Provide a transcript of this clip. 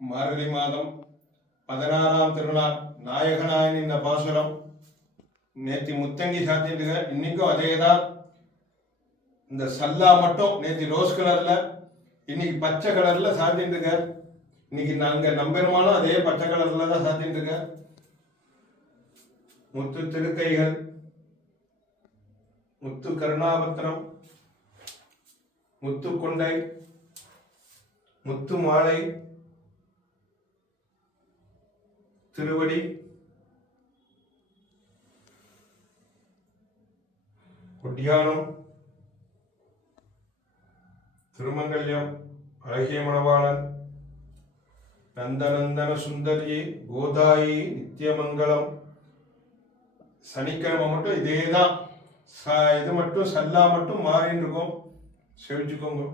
மார்கழி மாதம் பதினாறாம் திருநாள் நாயகனாயின் இந்த பாசுரம். நேற்று முத்தங்கி சாத்திட்டுங்க இன்னைக்கும் அதே தான் இந்த சல்லா மட்டும் நேற்று ரோஸ் கலர்ல இன்னைக்கு பச்சை கலர்ல சாத்திட்டுங்க இன்னைக்கு நாங்கள் நம்பெருமானும் அதே பச்சை கலர்ல தான் சாத்திட்டுங்க முத்து திருக்கைகள் முத்து கருணாபத்திரம் முத்து கொண்டை முத்து மாலை திருவடி. ஒட்டியானம் திருமங்கல்யம் அழகிய மணவாளன் நந்தநந்தன சுந்தரி கோதாயி நித்தியமங்கலம். சனிக்கிழமை மட்டும் இதே தான் இது மட்டும் சல்லா மட்டும் மாறின்னு இருக்கும் செவிச்சுக்கோங்க.